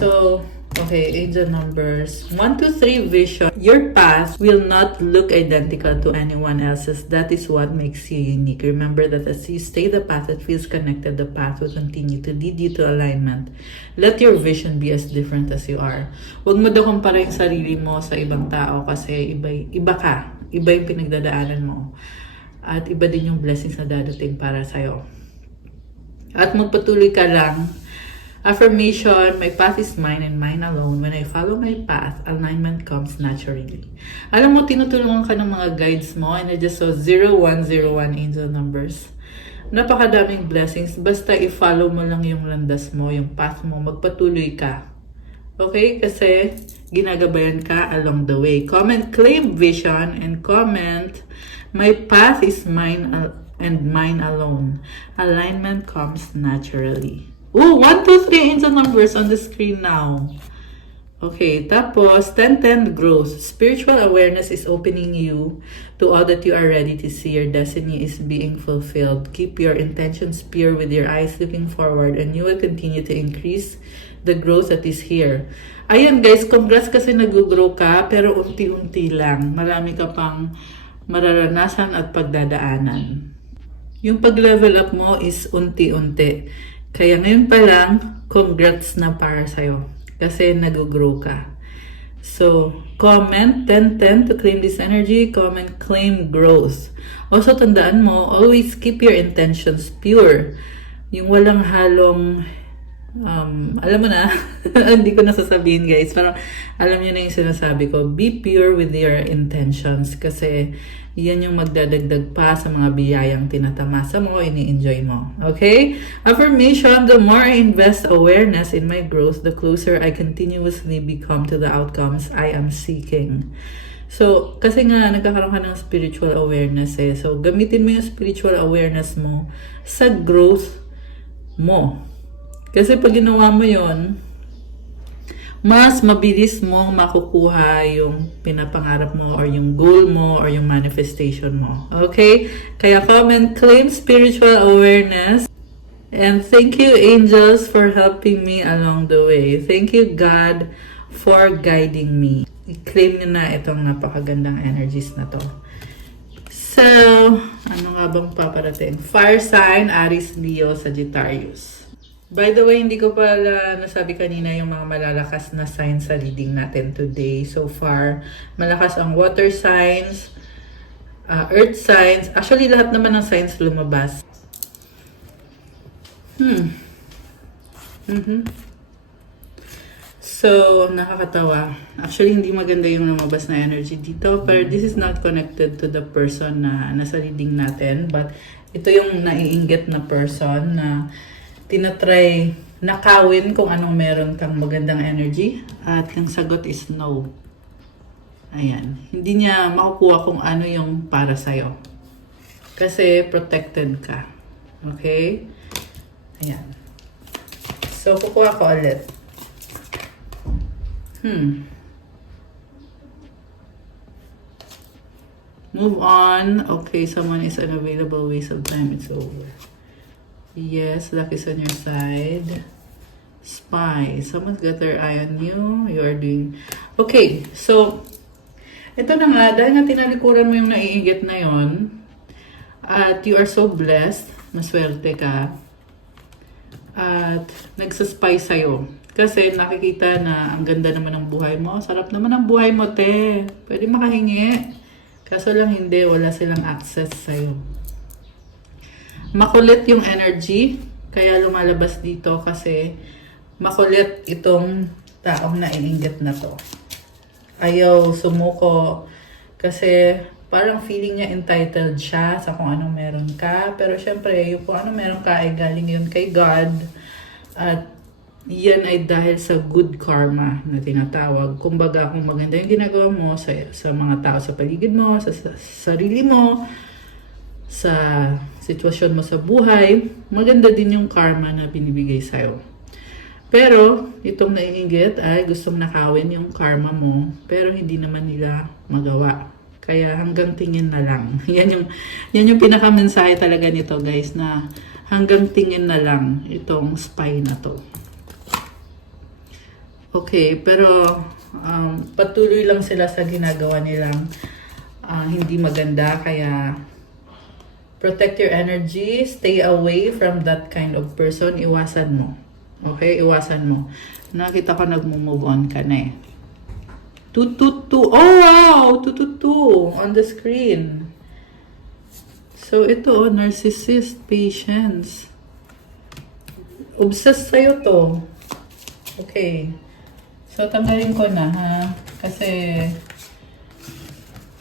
So, okay, angel numbers. 1, 2, 3 vision. Your path will not look identical to anyone else's. That is what makes you unique. Remember that as you stay the path that feels connected, the path will continue to lead you to alignment. Let your vision be as different as you are. Huwag mo daw kumpara yung sarili mo sa ibang tao kasi iba ka. Iba yung pinagdadaanan mo. At iba din yung blessings na dadating para sa'yo. At magpatuloy ka lang. Affirmation, my path is mine and mine alone. When I follow my path, alignment comes naturally. Alam mo, tinutulungan ka ng mga guides mo and I just saw 0101 angel numbers. Napakadaming blessings. Basta i-follow mo lang yung landas mo, yung path mo, magpatuloy ka. Okay? Kasi ginagabayan ka along the way. Comment, claim vision, and comment, my path is mine and mine alone. Alignment comes naturally. Oh, 1, 2, 3 angel numbers on the screen now. Okay, tapos 10-10 growth. Spiritual awareness is opening you to all that you are ready to see. Your destiny is being fulfilled. Keep your intentions pure with your eyes looking forward and you will continue to increase the growth that is here. Ayan guys, congrats kasi nag-grow ka pero unti-unti lang. Marami ka pang mararanasan at pagdadaanan. Yung pag-level up mo is unti-unti. Kaya ngayon pa lang, congrats na para sa'yo. Kasi nag-grow ka. So, comment 10-10 to claim this energy. Comment, claim growth. Also, tandaan mo, always keep your intentions pure. Yung walang halong, alam mo na, hindi ko nasasabihin guys. Pero alam niyo na yung sinasabi ko. Be pure with your intentions. Kasi yan yung magdadagdag pa sa mga biyayang tinatamasa mo, ini-enjoy mo. Okay? Affirmation, the more I invest awareness in my growth, the closer I continuously become to the outcomes I am seeking. So, kasi nga, nagkakaroon ka ng spiritual awareness eh. So, gamitin mo yung spiritual awareness mo sa growth mo. Kasi pag ginawa mo yon, mas mabilis mong makukuha yung pinapangarap mo or yung goal mo or yung manifestation mo. Okay? Kaya comment, claim spiritual awareness. And thank you, angels, for helping me along the way. Thank you, God, for guiding me. I-claim nyo na itong napakagandang energies na to. So, ano nga bang paparating? Fire sign, Aries, Leo, Sagittarius. By the way, hindi ko pala nasabi kanina yung mga malalakas na signs sa reading natin today. So far, malakas ang water signs, earth signs. Actually, lahat naman ng signs lumabas. So, nakakatawa. Actually, hindi maganda yung lumabas na energy dito. Pero this is not connected to the person na nasa reading natin. But ito yung naiinggit na person na tinatry nakawin kung anong meron kang magandang energy. At yung sagot is no. Ayan. Hindi niya makukuha kung ano yung para sa'yo. Kasi protected ka. Okay? Ayan. So, kukuha ko ulit. Move on. Okay, someone is unavailable. Waste of time. It's over. Yes, luck is on your side. Spy. Someone's got their eye on you. You are doing... Okay, so, ito na nga, dahil nga tinalikuran mo yung naiigit na yon, at you are so blessed, maswerte ka, at nagsaspy sa'yo. Kasi nakikita na ang ganda naman ng buhay mo. Sarap naman ang buhay mo, te. Pwede makahingi. Kaso lang hindi, wala silang access sa'yo. Makulit yung energy, kaya lumalabas dito kasi makulit itong taong naiinggit na to. Ayaw sumuko kasi parang feeling niya entitled siya sa kung anong meron ka. Pero syempre, yung kung anong meron ka ay galing yun kay God. At yan ay dahil sa good karma na tinatawag. Kumbaga, kung maganda yung ginagawa mo sa mga tao sa paligid mo, sa sarili mo, sa sitwasyon mo sa buhay, maganda din yung karma na binibigay sa'yo. Pero, itong naiinggit ay gustong nakawin yung karma mo, pero hindi naman nila magawa. Kaya hanggang tingin na lang. Yan yung pinakamensahe talaga nito guys, na hanggang tingin na lang itong spy na to. Okay, pero patuloy lang sila sa ginagawa nilang hindi maganda. Kaya protect your energy, stay away from that kind of person, iwasan mo. Okay, iwasan mo. Nakita ko nagmo-move on ka na eh. 222. Oh wow! 222 on the screen. So ito, narcissist, patience. Obsessed sa'yo to. Okay. So tanggalin ko na ha. Kasi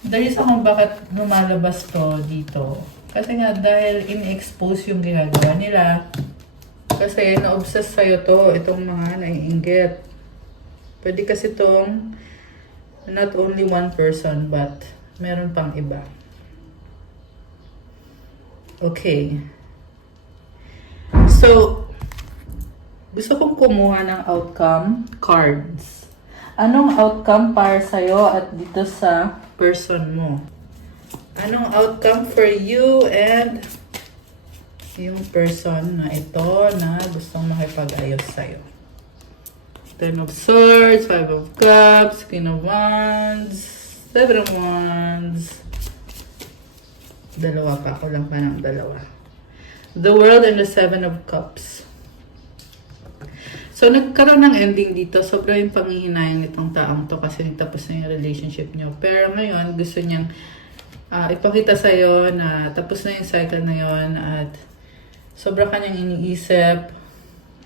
there is kung bakit lumalabas to dito. Kasi nga dahil in-expose yung ginagawa nila. Kasi na-obsess sa'yo to, itong mga naiinggit. Pwede kasi itong not only one person, but meron pang iba. Okay. So, gusto kong kumuha ng outcome cards. Anong outcome para sa'yo at dito sa person mo? Anong outcome for you and yung person na ito na gustong makipag-ayos sa'yo? Ten of Swords, Five of Cups, Queen of Wands, Seven of Wands. Dalawa pa, kulang pa ng dalawa. The World and the Seven of Cups. So, nagkaroon ng ending dito. Sobra yung panghihinayang nitong taong to kasi nagtapos na yung relationship nyo. Pero ngayon, gusto niyang ipakita sa'yo na tapos na yung cycle na yun at sobra kanyang iniisip,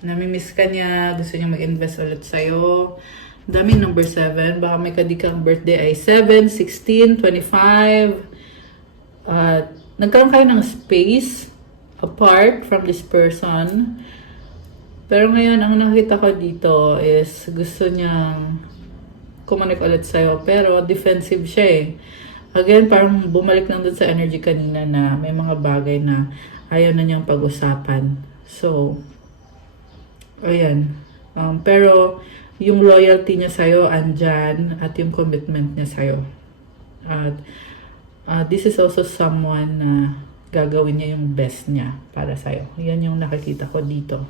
namimiss ka niya, gusto niya mag-invest ulit sa'yo. Dami number 7. Baka may kadikang birthday ay 7, 16, 25. Nagkaroon kayo ng space apart from this person. Pero ngayon, ang nakita ko dito is gusto niyang kumanik ulit sa'yo. Pero defensive siya eh. Again, parang bumalik lang dun sa energy kanina na may mga bagay na ayaw na niyang pag-usapan. So, ayan. Pero, yung loyalty niya sa'yo, andyan, at yung commitment niya sa'yo. At, this is also someone na gagawin niya yung best niya para sa'yo. Yan yung nakikita ko dito.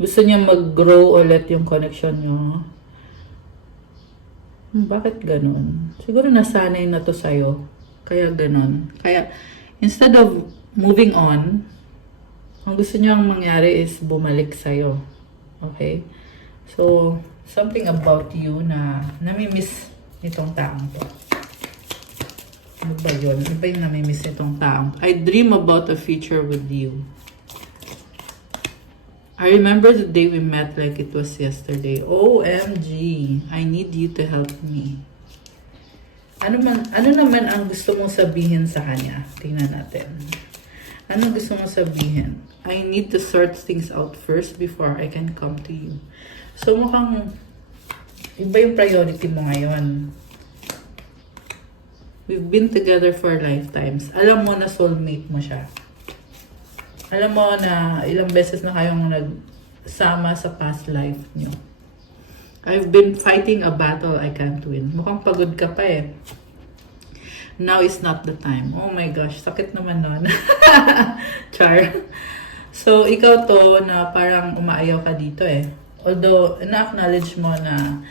Gusto niya mag-grow ulit yung connection niyo. Bakit ganun? Siguro nasanay na to sa'yo. Kaya ganun. Kaya, instead of moving on, ang gusto niyo ang mangyari is bumalik sa'yo. Okay? So, something about you na namimiss nitong taong to. Ano ba yun? Ano ba yung namimiss nitong taong? I dream about a future with you. I remember the day we met like it was yesterday. OMG, I need you to help me. Ano naman ang gusto mong sabihin sa kanya? Tingnan natin. Ano gusto mong sabihin? I need to sort things out first before I can come to you. So mukhang iba yung priority mo ngayon. We've been together for lifetimes. Alam mo na soulmate mo siya. Alam mo na ilang beses na kayong nagsama sa past life nyo. I've been fighting a battle I can't win. Mukhang pagod ka pa eh. Now is not the time. Oh my gosh, sakit naman nun. Char. So, ikaw to na parang umaayaw ka dito eh. Although, na-acknowledge mo na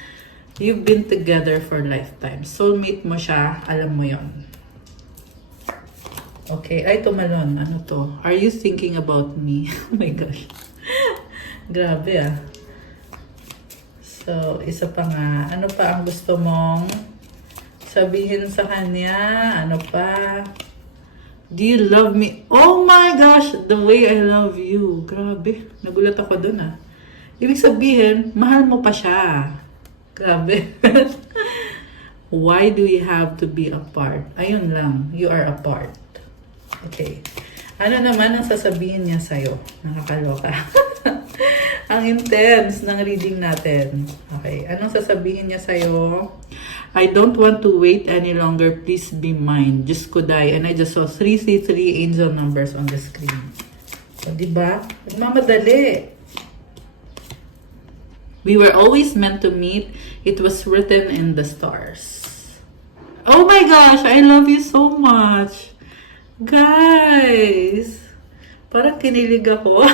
you've been together for lifetime. Soulmate mo siya, alam mo yon. Okay, ay tumalon. Ano to? Are you thinking about me? Oh my gosh. Grabe ah. So, isa pa nga. Ano pa ang gusto mong sabihin sa kanya? Ano pa? Do you love me? Oh my gosh! The way I love you. Grabe. Nagulat ako dun ah. Ibig sabihin, mahal mo pa siya. Grabe. Why do we have to be apart? Ayun lang. You are apart. Okay. Ano naman ang sasabihin niya sa'yo? Nakakaloka. Ang intense ng reading natin. Okay. Anong sasabihin niya sa'yo? I don't want to wait any longer. Please be mine. Diyos ko die. And I just saw 333 angel numbers on the screen. So, diba? Nagmamadali. We were always meant to meet. It was written in the stars. Oh my gosh! I love you so much. Guys! Parang kinilig ako.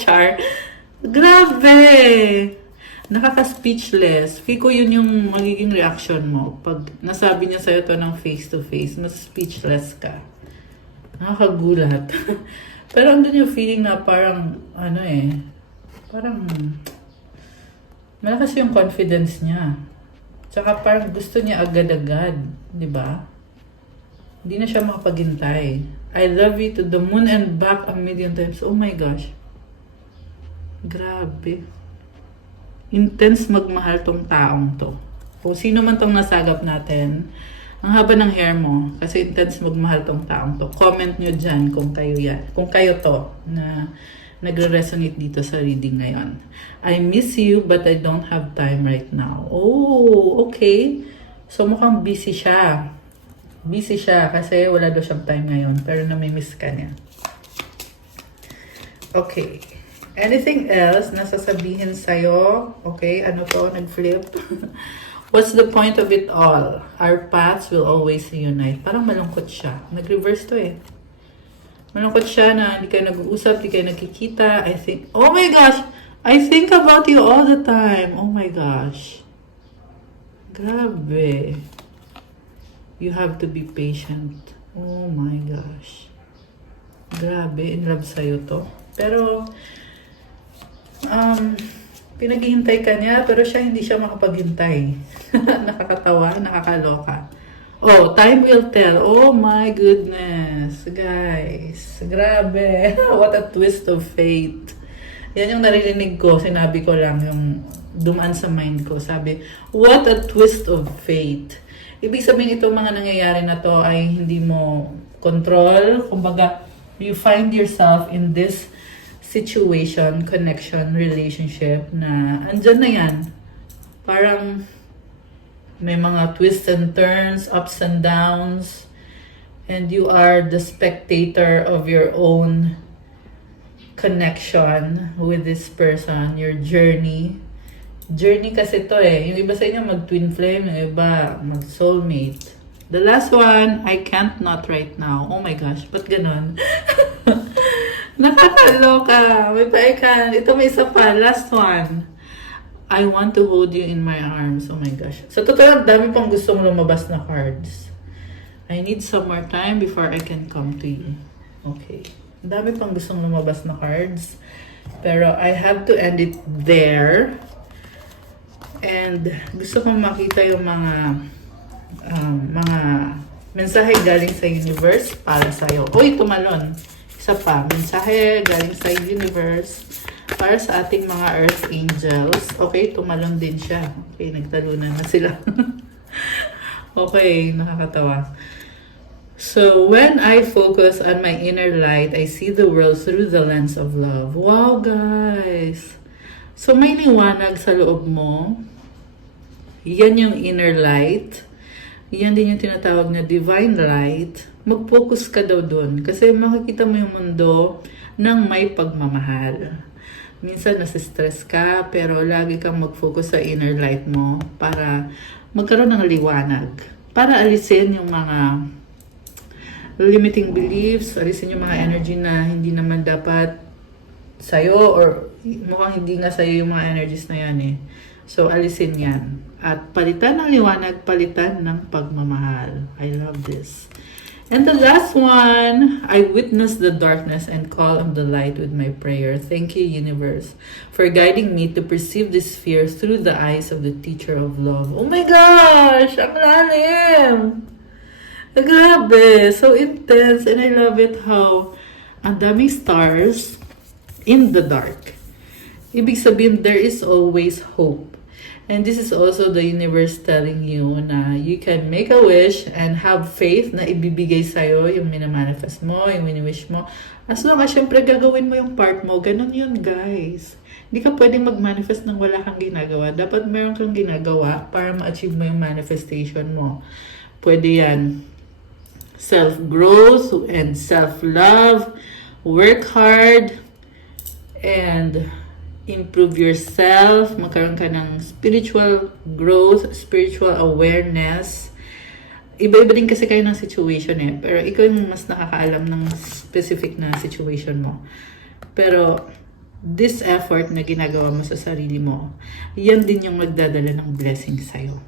Char. Grabe! Nakaka-speechless. Feel ko yun yung magiging reaction mo. Pag nasabi niya sa'yo to ng face-to-face, mas speechless ka. Nakakagulat. Pero andun yung feeling na parang, parang, malakas yung confidence niya. Tsaka parang gusto niya agad-agad. Diba? Hindi na siya makapaghintay. I love you to the moon and back a million times. Oh my gosh. Grabe. Intense magmahal tong taong to. Kung sino man tong nasagap natin, ang haba ng hair mo, kasi intense magmahal tong taong to. Comment nyo dyan kung kayo yan. Kung kayo to na nagre-resonate dito sa reading ngayon. I miss you but I don't have time right now. Oh, okay. So mukhang busy siya. Busy siya kasi wala daw siyang time ngayon. Pero namimiss ka niya. Okay. Anything else na sasabihin sa'yo? Okay, ano to? Nag-flip? What's the point of it all? Our paths will always reunite. Parang malungkot siya. Nag-reverse to eh. Malungkot siya na hindi kayo nag-uusap, hindi kayo nagkikita. I think, oh my gosh! I think about you all the time. Oh my gosh. Grabe. You have to be patient. Oh my gosh. Grabe, in love sa'yo to. Pero, pinaghihintay ka niya, pero siya hindi siya makapaghintay. Nakakatawa, nakakaloka. Oh, time will tell. Oh my goodness. Guys, grabe. What a twist of fate. Yan yung naririnig ko, sinabi ko lang, yung dumaan sa mind ko. Sabi, what a twist of fate. Ibig sabihin itong mga nangyayari na to ay hindi mo control. Kumbaga, you find yourself in this situation, connection, relationship na andyan na yan. Parang may mga twists and turns, ups and downs, and you are the spectator of your own connection with this person, your journey. Journey kasi to eh. Yung iba sa inyo mag-twin flame, yung iba mag-soulmate. The last one, I can't not right now. Oh my gosh, ba't ganon? Nakakaloka. May paikan. Ito may isa pa. Last one. I want to hold you in my arms. Oh my gosh. Sa totoo, dami pang gustong lumabas na cards. I need some more time before I can come to you. Okay. Dami pang gustong lumabas na cards. Pero I have to end it there. And gusto kong makita yung mga mensahe galing sa universe para sa'yo. Uy, tumalon. Isa pa, mensahe galing sa universe para sa ating mga earth angels. Okay, tumalon din siya. Okay, nagtalunan na sila. Okay, nakakatawa. So, when I focus on my inner light, I see the world through the lens of love. Wow, guys! So, may liwanag sa loob mo. Yan yung inner light. Yan din yung tinatawag na divine light. Mag-focus ka daw dun. Kasi makikita mo yung mundo ng may pagmamahal. Minsan nasistress ka, pero lagi kang mag-focus sa inner light mo para magkaroon ng liwanag. Para alisin yung mga limiting beliefs, alisin yung mga energy na hindi naman dapat sa'yo or mukhang hindi nga sa'yo yung mga energies na yan eh. So, alisin yan. At palitan ng liwanag, palitan ng pagmamahal. I love this. And the last one, I witness the darkness and call on the light with my prayer. Thank you, universe, for guiding me to perceive this fear through the eyes of the teacher of love. Oh my gosh! Ang lalim! Grabe! So intense, and I love it how ang daming stars in the dark. Ibig sabihin, there is always hope. And this is also the universe telling you na you can make a wish and have faith na ibibigay sa'yo yung minamanifest mo, yung wini-wish mo. As long as syempre gagawin mo yung part mo, ganun yun guys. Hindi ka pwedeng mag-manifest nang wala kang ginagawa. Dapat meron kang ginagawa para ma-achieve mo yung manifestation mo. Pwede yan self-growth and self-love, work hard, and improve yourself, magkaroon ka ng spiritual growth, spiritual awareness. Iba-iba din kasi kayo ng situation pero ikaw yung mas nakakaalam ng specific na situation mo. Pero this effort na ginagawa mo sa sarili mo, yan din yung magdadala ng blessing sa'yo.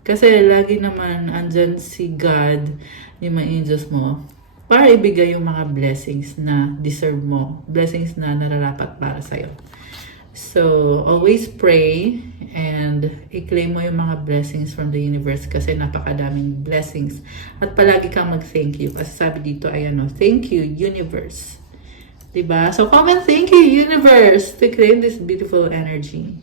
Kasi lagi naman andyan si God, yung mga angels mo, para ibigay yung mga blessings na deserve mo, blessings na nararapat para sa'yo. So, always pray and i-claim mo yung mga blessings from the universe kasi napakadaming blessings. At palagi kang mag-thank you. Kasi sabi dito ay thank you, universe. Diba? So, comment thank you, universe, to claim this beautiful energy.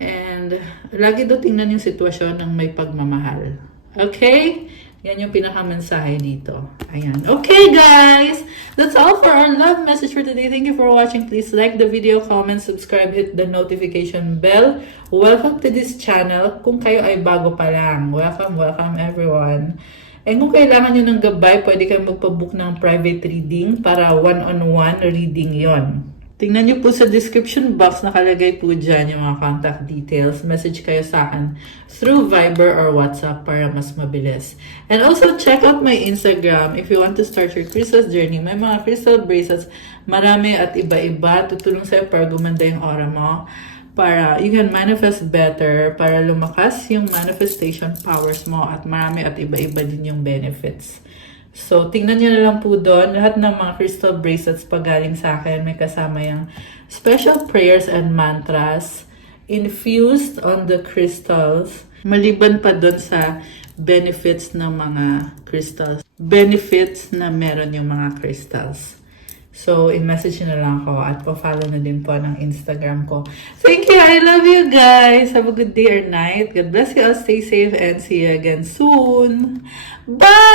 And lagi do tingnan yung sitwasyon ng may pagmamahal. Okay? Yan yung pinaka-mensahe dito. Ayan. Okay, guys! That's all for our love message for today. Thank you for watching. Please like the video, comment, subscribe, hit the notification bell. Welcome to this channel. Kung kayo ay bago pa lang, welcome everyone. And kung kailangan nyo ng gabay, pwede kayong magpabook ng private reading para one-on-one reading yon. Tingnan nyo po sa description box, nakalagay po dyan yung mga contact details. Message kayo sa akin through Viber or WhatsApp para mas mabilis. And also, check out my Instagram if you want to start your crystals journey. May mga crystal bracelets, marami at iba-iba. Tutulong sa'yo para gumanda yung aura mo. Para you can manifest better, para lumakas yung manifestation powers mo at marami at iba-iba din yung benefits. So, tingnan nyo na lang po doon. Lahat ng mga crystal bracelets pagaling sa akin, may kasama yung special prayers and mantras infused on the crystals. Maliban pa doon sa benefits ng mga crystals. Benefits na meron yung mga crystals. So, in-message nyo na lang ako at pa-follow na din po ng Instagram ko. Thank you! I love you guys! Have a good day or night. God bless you all. Stay safe and see you again soon. Bye!